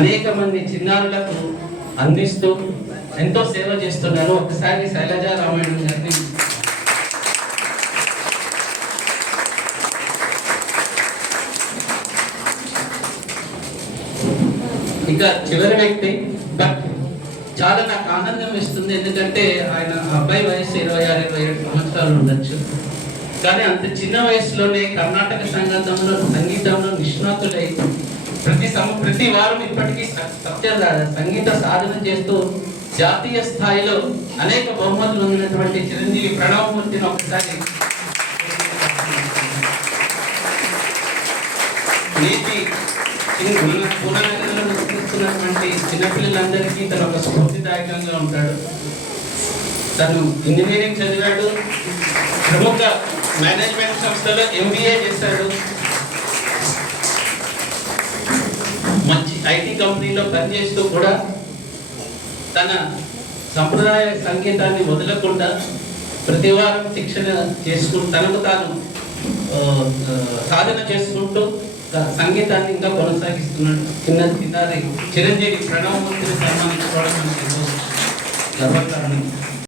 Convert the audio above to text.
అనేక మంది చిన్నారులకు అందిస్తూ ఎంతో సేవ చేస్తున్నారు. ఒకసారి శైలజా రామాయణం గారిని ఇక చివరి వ్యక్తి, బట్ చాలా నాకు ఆనందం ఇస్తుంది. ఎందుకంటే ఆయన అబ్బాయి వయసు 26-27 సంవత్సరాలు ఉండొచ్చు, కానీ అంత చిన్న వయసులోనే కర్ణాటక సంగీతంలో నిష్ణాతులై ప్రతి వారం ఇప్పటికీ సంగీత సాధన చేస్తూ జాతీయ స్థాయిలో అనేక బహుమతులు ఉన్నటువంటి చిరంజీవి ప్రణవమూర్తిని ఒకసారి నేటి పూర్ణనగరంలో నివసిస్తున్నటువంటి చిన్నపిల్లలందరికీ తను ఒక స్ఫూర్తిదాయకంగా ఉంటాడు. తను ఇంజనీరింగ్ చదివాడు, ప్రముఖ మేనేజ్మెంట్ సంస్థలో MBA చేశాడు, మంచి IT కంపెనీలో పనిచేస్తూ కూడా తన సంప్రదాయ సంగీతాన్ని వదలకుండా ప్రతి వారం శిక్షణ చేసుకుంటూ తనకు తాను సాధన చేసుకుంటూ సంగీతాన్ని ఇంకా కొనసాగిస్తున్నాడు. చిన్నారి చిరంజీవి ప్రణవమూర్తిని సన్మానించుకోవడం మనకి గర్వకారణం.